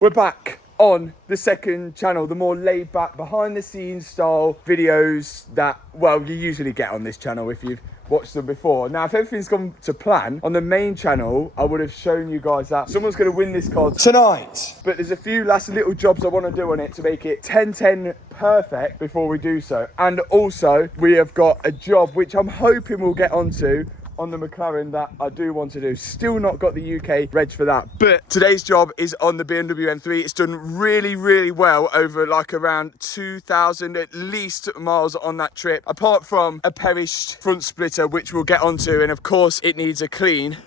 We're back on the second channel, the more laid back, behind the scenes style videos that, well, you usually get on this channel if you've watched them before. Now, if everything's gone to plan, on the main channel, I would have shown you guys that someone's going to win this car tonight. But there's a few last little jobs I want to do on it to make it 10-10 perfect before we do so. And also, we have got a job which I'm hoping we'll get onto on the McLaren that I do want to do. Still not got the UK reg for that. But today's job is on the BMW M3. It's done really, really well over like around 2,000 at least miles on that trip. Apart from a perished front splitter, which we'll get onto. And of course it needs a clean.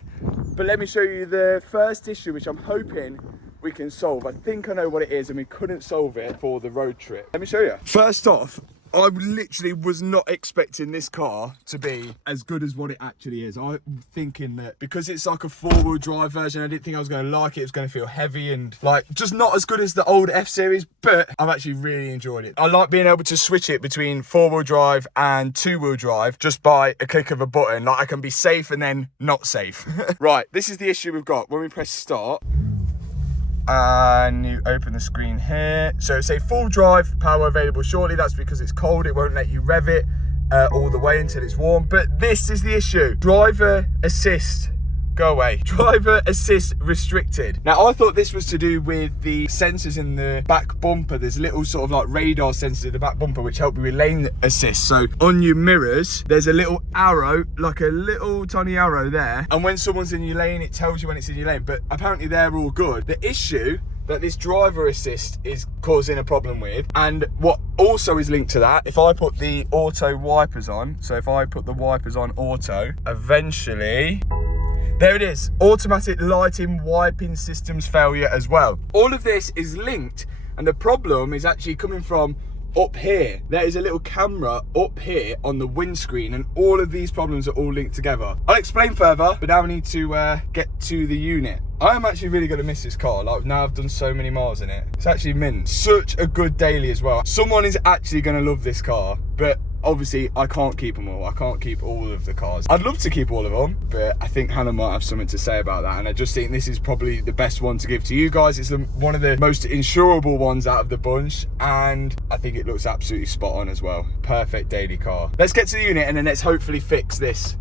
But let me show you the first issue, which I'm hoping we can solve. I think I know what it is and we couldn't solve it for the road trip. Let me show you. First off, I literally was not expecting this car to be as good as what it actually is. I'm thinking that because it's like a four-wheel drive version, I didn't think I was going to like it. It was going to feel heavy and like just not as good as the old F-Series, but I've actually really enjoyed it. I like being able to switch it between four-wheel drive and two-wheel drive just by a click of a button. Like I can be safe and then not safe. Right, this is the issue we've got. When we press start, and you open the screen here, so say full drive, power available shortly. That's because it's cold, it won't let you rev it all the way until it's warm. But this is the issue: driver assist, go away. Driver assist restricted. Now I thought this was to do with the sensors in the back bumper. There's little sort of like radar sensors in the back bumper which help you with lane assist. So on your mirrors there's a little arrow, like a little tiny arrow there, and when someone's in your lane it tells you when it's in your lane. But apparently they're all good. The issue that this driver assist is causing a problem with, and what also is linked to that, if I put the auto wipers on, so if I put the wipers on auto, eventually, there it is, automatic lighting wiping systems failure as well. All of this is linked, and the problem is actually coming from up here. There is a little camera up here on the windscreen, and all of these problems are all linked together. I'll explain further, but now we need to get to the unit. I am actually really going to miss this car. Like, now I've done so many miles in it. It's actually mint. Such a good daily as well. Someone is actually going to love this car, but obviously I can't keep them all. I can't keep all of the cars. I'd love to keep all of them, but I think Hannah might have something to say about that, and I just think this is probably the best one to give to you guys. It's one of the most insurable ones out of the bunch, and I think it looks absolutely spot on as well. Perfect daily car. Let's get to the unit and then let's hopefully fix this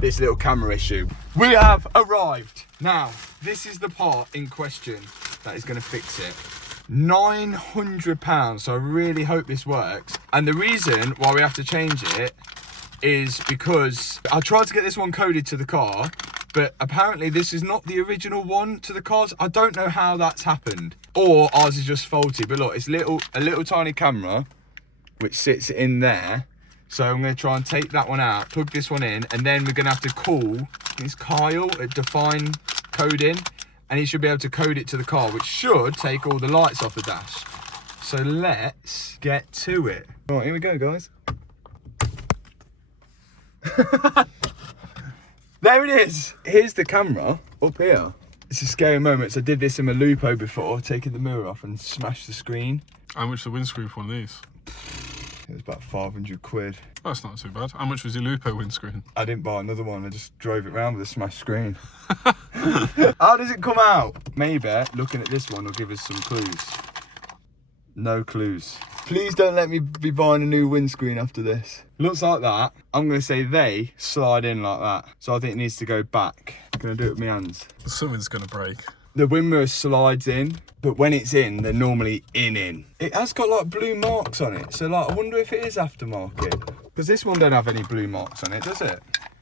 little camera issue. We have arrived. Now, this is the part in question that is going to fix it. £900, so I really hope this works. And the reason why we have to change it is because I tried to get this one coded to the car, but apparently this is not the original one to the cars. I don't know how that's happened, or ours is just faulty. But look, it's a little tiny camera which sits in there. So I'm going to try and take that one out, plug this one in, and then we're going to have to call this Kyle at Define Coding, and he should be able to code it to the car, which should take all the lights off the dash. So let's get to it. All right, here we go, guys. There it is. Here's the camera up here. It's a scary moment. So I did this in my Lupo before, taking the mirror off and smashed the screen. How much the windscreen for one of these? It was about 500 quid. That's not too bad. How much was your Lupo windscreen? I didn't buy another one. I just drove it around with a smashed screen. How does it come out? Maybe looking at this one will give us some clues. No clues. Please don't let me be buying a new windscreen after this. Looks like that. I'm going to say they slide in like that. So I think it needs to go back. I'm going to do it with my hands. Something's going to break. The wind mirror slides in, but when it's in, they're normally in. It has got like blue marks on it, so like I wonder if it is aftermarket. Because this one don't have any blue marks on it, does it?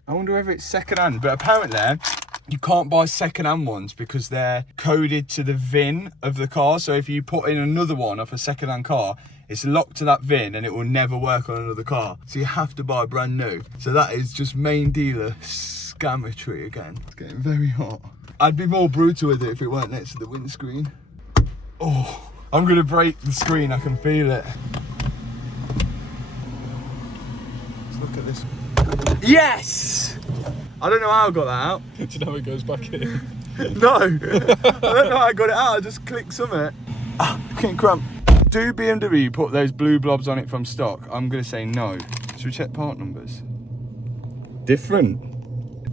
I wonder whether it's second-hand, but apparently you can't buy second-hand ones because they're coded to the VIN of the car. So if you put in another one off a second-hand car, it's locked to that VIN and it will never work on another car. So you have to buy brand new. So that is just main dealer scammetry again. It's getting very hot. I'd be more brutal with it if it weren't next to the windscreen. Oh, I'm gonna break the screen, I can feel it. Let's look at this. Yes! I don't know how I got that out. Do you know how it goes back in? No, I don't know how I got it out, I just clicked something. Ah, getting cramp. Do BMW put those blue blobs on it from stock? I'm gonna say no. Should we check part numbers? Different.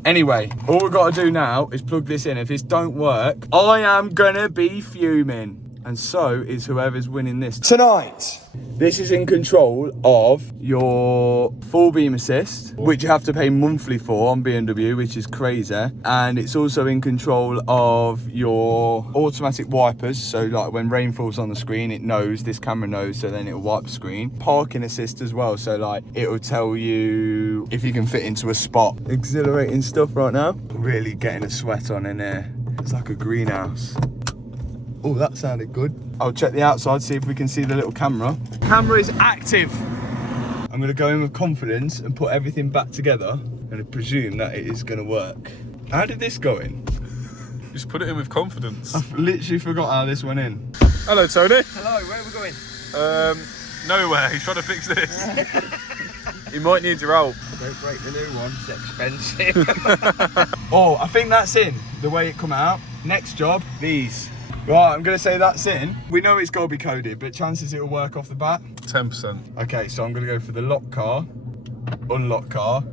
Anyway, all we've got to do now is plug this in. If this don't work, I am gonna be fuming. And so is whoever's winning this. Tonight, this is in control of your full beam assist, which you have to pay monthly for on BMW, which is crazy. And it's also in control of your automatic wipers. So like when rain falls on the screen, it knows, this camera knows, so then it'll wipe the screen. Parking assist as well. So like it'll tell you if you can fit into a spot. Exhilarating stuff right now. Really getting a sweat on in here. It's like a greenhouse. Oh, that sounded good. I'll check the outside, see if we can see the little camera. Camera is active. I'm gonna go in with confidence and put everything back together and presume that it is gonna work. How did this go in? Just put it in with confidence. I've literally forgot how this went in. Hello, Tony. Hello, where are we going? Nowhere. He's trying to fix this. He might need your help. Don't break the new one, it's expensive. Oh, I think that's in, the way it come out. Next job, these. Right, I'm gonna say that's in. We know it's gotta be coded, but chances it'll work off the bat? 10%. Okay, so I'm gonna go for the lock car, unlock car,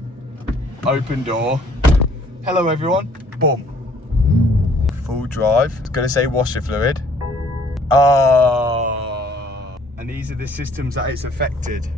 open door. Hello everyone, boom. Full drive, it's gonna say washer fluid. And these are the systems that it's affected.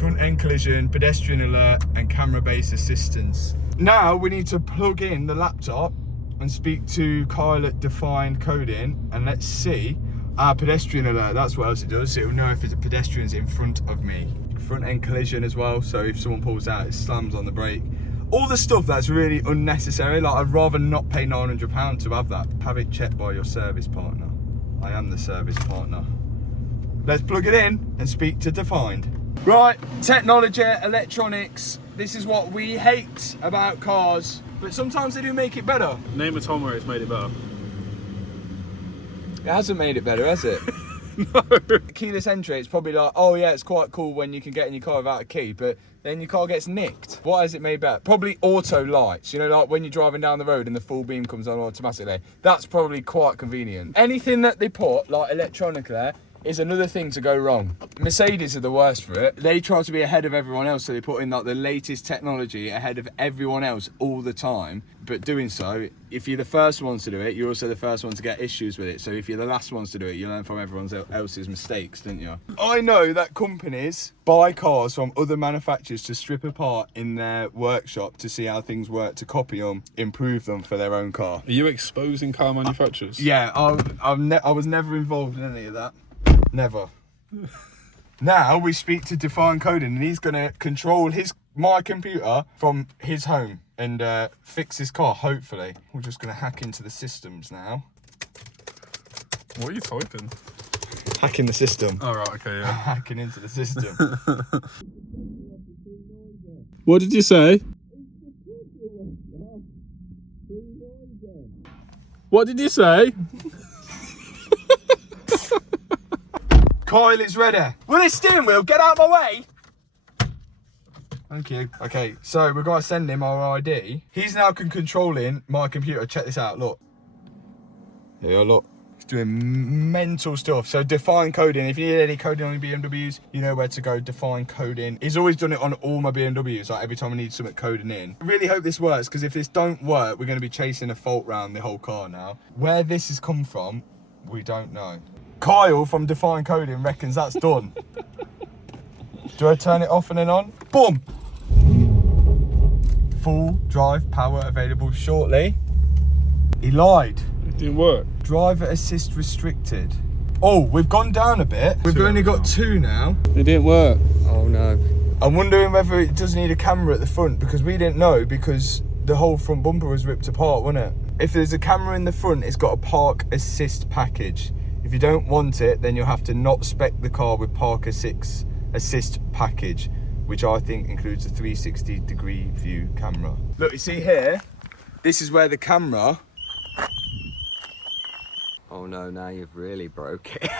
Front end collision, pedestrian alert, and camera-based assistance. Now we need to plug in the laptop and speak to Kyle at Defined Coding, and let's see our pedestrian alert. That's what else it does. It'll know if there's a pedestrian's in front of me. Front end collision as well, so if someone pulls out, it slams on the brake. All the stuff that's really unnecessary. Like, I'd rather not pay £900 to have that. Have it checked by your service partner. I am the service partner. Let's plug it in and speak to Defined. Right, technology, electronics. This is what we hate about cars, but sometimes they do make it better. Name a time where it's made it better. It hasn't made it better, has it? No. Keyless entry, it's probably like, oh yeah, it's quite cool when you can get in your car without a key, but then your car gets nicked. What has it made better? Probably auto lights, you know, like when you're driving down the road and the full beam comes on automatically. That's probably quite convenient. Anything that they put, like electronically, is another thing to go wrong. Mercedes are the worst for it. They try to be ahead of everyone else, so they put in like the latest technology ahead of everyone else all the time. But doing so, if you're the first ones to do it, you're also the first one to get issues with it. So if you're the last ones to do it, you learn from everyone else's mistakes, don't you? I know that companies buy cars from other manufacturers to strip apart in their workshop to see how things work, to copy them, improve them for their own car. Are you exposing car manufacturers? Yeah, I was never involved in any of that. Never. Now we speak to Define Coding, and he's gonna control my computer from his home and fix his car, hopefully. We're just gonna hack into the systems now. What are you typing? Hacking the system. Oh, right, okay, yeah. Hacking into the system. What did you say? What did you say? Kyle is ready. Will his steering wheel get out of my way? Thank you. Okay, so we're gonna send him our ID. He's now controlling my computer. Check this out, look. Yeah, look. He's doing mental stuff. So Define Coding, if you need any coding on your BMWs, you know where to go, Define Coding. He's always done it on all my BMWs, like every time I need something coding in. I really hope this works, because if this don't work, we're gonna be chasing a fault round the whole car now. Where this has come from, we don't know. Kyle from Define Coding reckons that's done. Do I turn it off and then on? Boom! Full drive power available shortly. He lied. It didn't work. Driver assist restricted. Oh, we've gone down a bit. We've only got 2 now. It didn't work. Oh no. I'm wondering whether it does need a camera at the front, because we didn't know, because the whole front bumper was ripped apart, wasn't it? If there's a camera in the front, it's got a park assist package. If you don't want it, then you'll have to not spec the car with park assist package, which I think includes a 360-degree view camera. Look, you see here, this is where the camera... Oh no, now you've really broke it.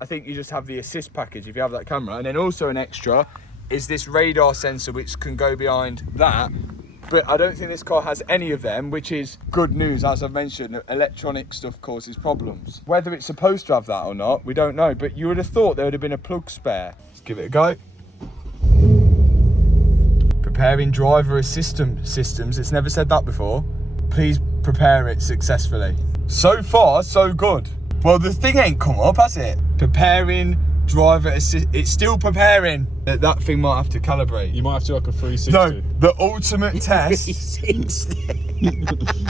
I think you just have the assist package if you have that camera, and then also an extra is this radar sensor which can go behind that. But I don't think this car has any of them, which is good news. As I've mentioned, electronic stuff causes problems. Whether it's supposed to have that or not, we don't know. But you would have thought there would have been a plug spare. Let's give it a go. Preparing driver assistant systems. It's never said that before. Please prepare it successfully. So far, so good. Well, the thing ain't come up, has it? Preparing driver assist. It's still preparing. That thing might have to calibrate. You might have to like a 360. No, the ultimate test.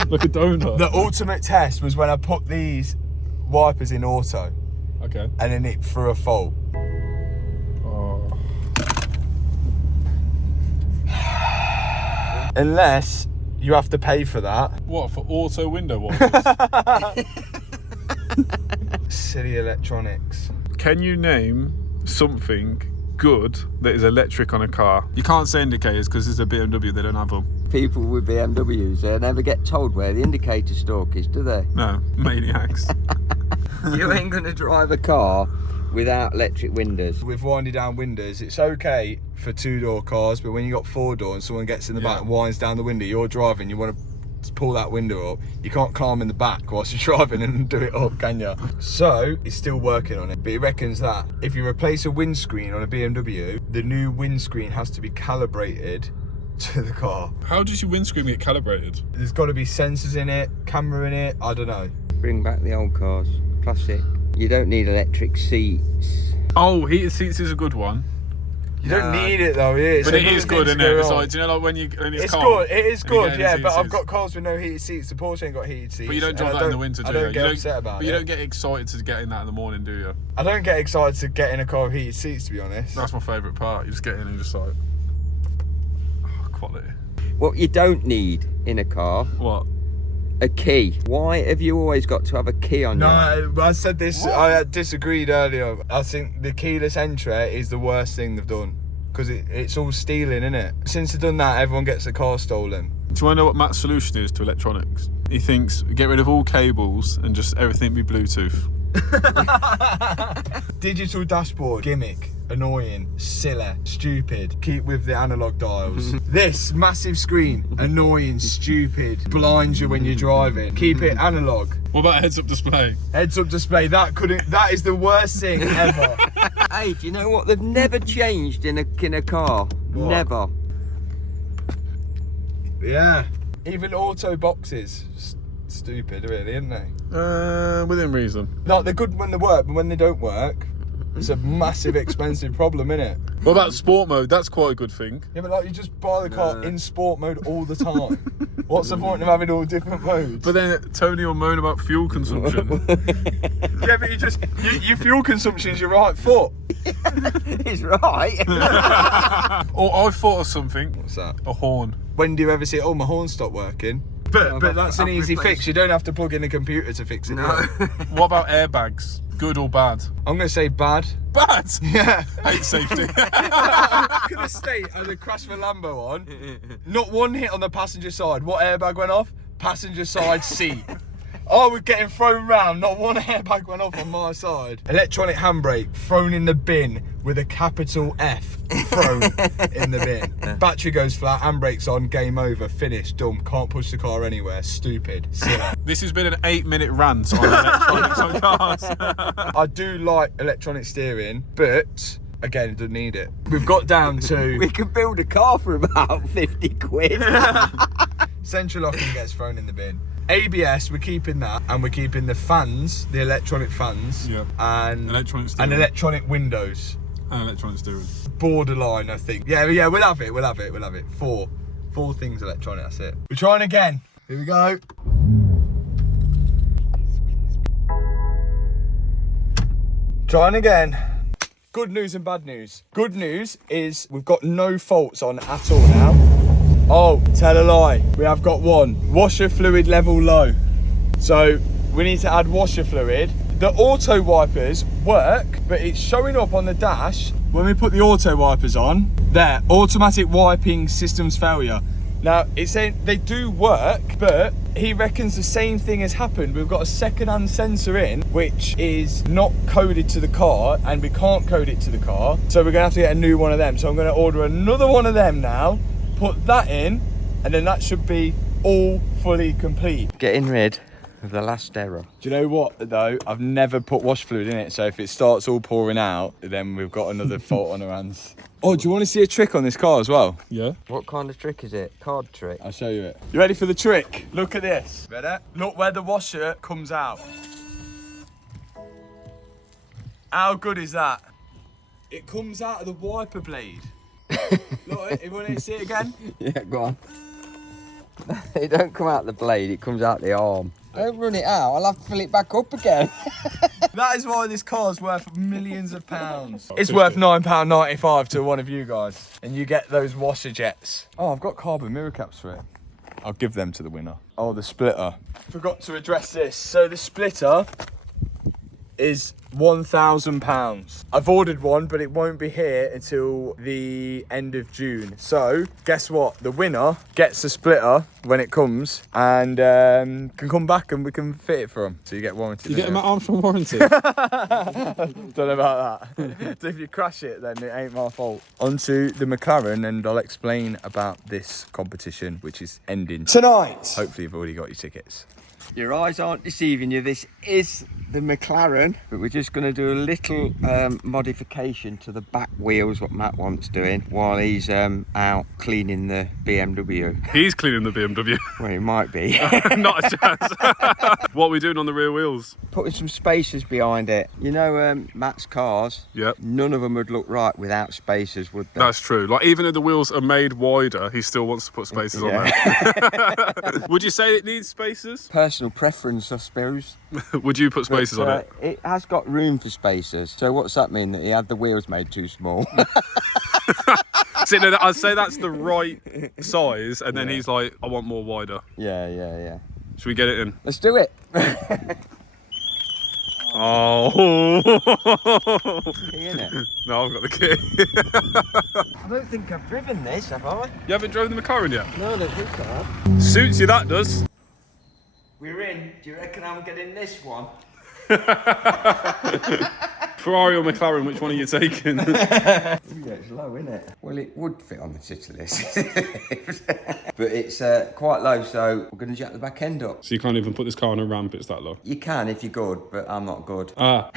Like a donut. The ultimate test was when I put these wipers in auto. Okay. And then it threw a fault. Oh. Unless you have to pay for that. What, for auto window wipers? Silly electronics. Can you name something good that is electric on a car? You can't say indicators because it's a BMW, they don't have them. People with BMWs, they never get told where the indicator stalk is, do they? No, maniacs. You ain't gonna drive a car without electric windows. With winding down windows, it's okay for 2-door cars, but when you got 4-door and someone gets in the back and winds down the window, you're driving, you want to pull that window up, you can't climb in the back whilst you're driving and do it up, can you? So it's still working on it, but he reckons that if you replace a windscreen on a BMW, the new windscreen has to be calibrated to the car. How does your windscreen get calibrated? There's got to be sensors in it, camera in it, I don't know. Bring back the old cars, classic. You don't need electric seats. Oh, heated seats is a good one. You don't need it though, yeah. But it is good, isn't it? It's like, do you know, like when it's cold? Good, it is good, yeah, but I've got cars with no heated seats. The Porsche ain't got heated seats. But you don't drive that in the winter, do you? I don't get upset about it. But you don't get excited to get in that in the morning, do you? I don't get excited to get in a car with heated seats, to be honest. That's my favourite part. You just get in and just like, oh, quality. What you don't need in a car, What? a key. Why have you always got to have a key on you? No, I said this, I disagreed earlier. I think the keyless entry is the worst thing they've done. Because it's all stealing, isn't it? Since they've done that, everyone gets a car stolen. Do you want to know what Matt's solution is to electronics? He thinks get rid of all cables and just everything be Bluetooth. Digital dashboard, gimmick, annoying, silly, stupid. Keep with the analog dials. This massive screen, annoying, stupid, blinds you when you're driving. Keep it analog. What about a heads-up display? Heads-up display, that is the worst thing ever. Hey, do you know what they've never changed in a car? What? Never. Yeah. Even auto boxes. Stupid, really, isn't they? Within reason. Like, they're good when they work, but when they don't work, it's a massive expensive problem, innit? What about sport mode? That's quite a good thing. Yeah, but like, you just buy the car in sport mode all the time. What's the point of having all different modes? But then Tony will moan about fuel consumption. Yeah, but your fuel consumption is your right foot. He's right. Or I thought of something. What's that? A horn. When do you ever see, oh, my horn stopped working? But that's an easy fix. You don't have to plug in a computer to fix it. No. What about airbags? Good or bad? I'm going to say bad. Bad? Yeah. Hate safety. Could have stayed as a crash for Lambo on. Not one hit on the passenger side. What airbag went off? Passenger side seat. I was getting thrown round, not one airbag went off on my side. Electronic handbrake thrown in the bin with a capital F thrown in the bin. Battery goes flat, handbrake's on, game over, finished, dumb, can't push the car anywhere, stupid, silly. This has been an 8-minute rant on electronics on cars. I do like electronic steering, but again, it doesn't need it. We've got down to... We could build a car for about 50 quid. Central locking gets thrown in the bin. ABS, we're keeping that, and we're keeping the fans, the electronic fans, and electronic windows. And electronic steering. Borderline, I think. Yeah, we'll have it. Four things electronic, that's it. We're trying again. Here we go. Trying again. Good news and bad news. Good news is we've got no faults on at all now. Oh, tell a lie. We have got one. Washer fluid level low. So we need to add washer fluid. The auto wipers work, but it's showing up on the dash. When we put the auto wipers on, there, automatic wiping systems failure. Now, it's saying they do work, but he reckons the same thing has happened. We've got a second-hand sensor in, which is not coded to the car, and we can't code it to the car. So we're gonna have to get a new one of them. So I'm gonna order another one of them now, put that in, and then that should be all fully complete. Getting rid of the last error. Do you know what, though? I've never put wash fluid in it, so if it starts all pouring out, then we've got another fault on our hands. Oh, do you want to see a trick on this car as well? Yeah. What kind of trick is it? Card trick? I'll show you it. You ready for the trick? Look at this. Ready? Look where the washer comes out. How good is that? It comes out of the wiper blade. Look, you want to see it again? Yeah, go on. It don't come out the blade, it comes out the arm. Don't run it out, I'll have to fill it back up again. That is why this car's worth millions of pounds. It's worth £9.95 to one of you guys. And you get those washer jets. Oh, I've got carbon mirror caps for it. I'll give them to the winner. Oh, the splitter. Forgot to address this. So the splitter is £1,000. I've ordered one, but it won't be here until the end of June. So guess what? The winner gets a splitter when it comes and can come back and we can fit it for them. So you get warranty. You get them at Armstrong warranty. Don't know about that. So if you crash it, then it ain't my fault. Onto the McLaren, and I'll explain about this competition, which is ending tonight. Hopefully you've already got your tickets. Your eyes aren't deceiving you, this is the McLaren, but we're just going to do a little modification to the back wheels, what Matt wants doing, while he's out cleaning the BMW. He's cleaning the BMW. Well, he might be. Not a chance. What are we doing on the rear wheels? Putting some spacers behind it. You know Matt's cars, Yep. none of them would look right without spacers, would they? That's true. Like, even if the wheels are made wider, he still wants to put spacers on there. Would you say it needs spacers? Personal preference, I suppose. Would you put spacers on it? It has got room for spacers. So what's that mean? That he had the wheels made too small? See, no, I'd say that's the right size, and then he's like, I want more wider. Yeah. Should we get it in? Let's do it. Oh. Key in it? No, I've got the key. I don't think I've driven this, have I? You haven't driven the McLaren yet? No, I don't think so. Suits you, that does. We're in. Do you reckon I'm getting this one? Ferrari or McLaren, which one are you taking? Yeah, it's low, isn't it? Well, it would fit on the city list. But it's quite low, so we're going to jack the back end up. So you can't even put this car on a ramp, it's that low? You can if you're good, but I'm not good. Ah.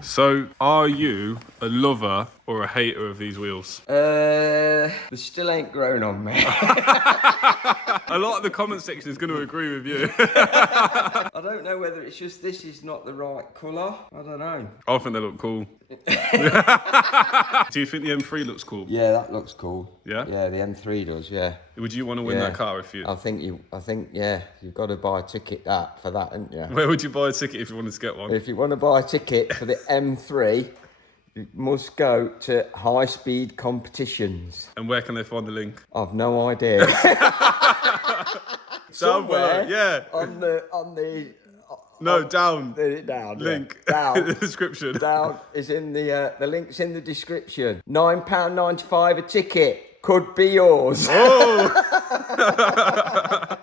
So, are you a lover or a hater of these wheels? They still ain't grown on me. A lot of the comment section is going to agree with you. I don't know whether it's just this is not the right colour. I don't know. I think they look cool. Do you think the M3 looks cool? Yeah, that looks cool. Yeah? Yeah, the M3 does, yeah. Would you want to win that car if you... I think, yeah, you've got to buy a ticket for that, haven't you? Where would you buy a ticket if you wanted to get one? If you want to buy a ticket for the M3, you must go to high speed competitions. And where can they find the link? I've no idea. Somewhere, yeah. On the No, down. Down. Link. Yeah. Down. In the description. Down is in the link's in the description. £9.95 a ticket. Could be yours. Oh!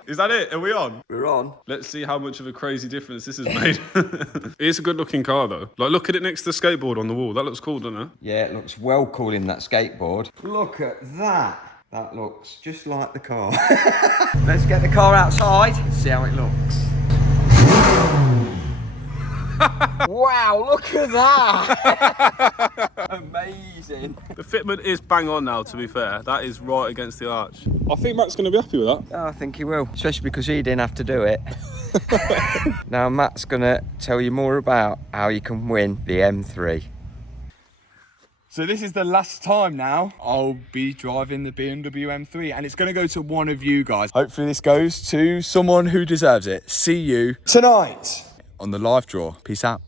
Is that it? Are we on? We're on. Let's see how much of a crazy difference this has made. It's a good looking car though. Like, look at it next to the skateboard on the wall. That looks cool, doesn't it? Yeah, it looks well cool in that skateboard. Look at that. That looks just like the car. Let's get the car outside and see how it looks. Wow, look at that! Amazing. The fitment is bang on now, to be fair. That is right against the arch. I think Matt's going to be happy with that. Oh, I think he will, especially because he didn't have to do it. Now Matt's going to tell you more about how you can win the M3. So this is the last time now I'll be driving the BMW M3, and it's going to go to one of you guys. Hopefully this goes to someone who deserves it. See you tonight on the live draw. Peace out.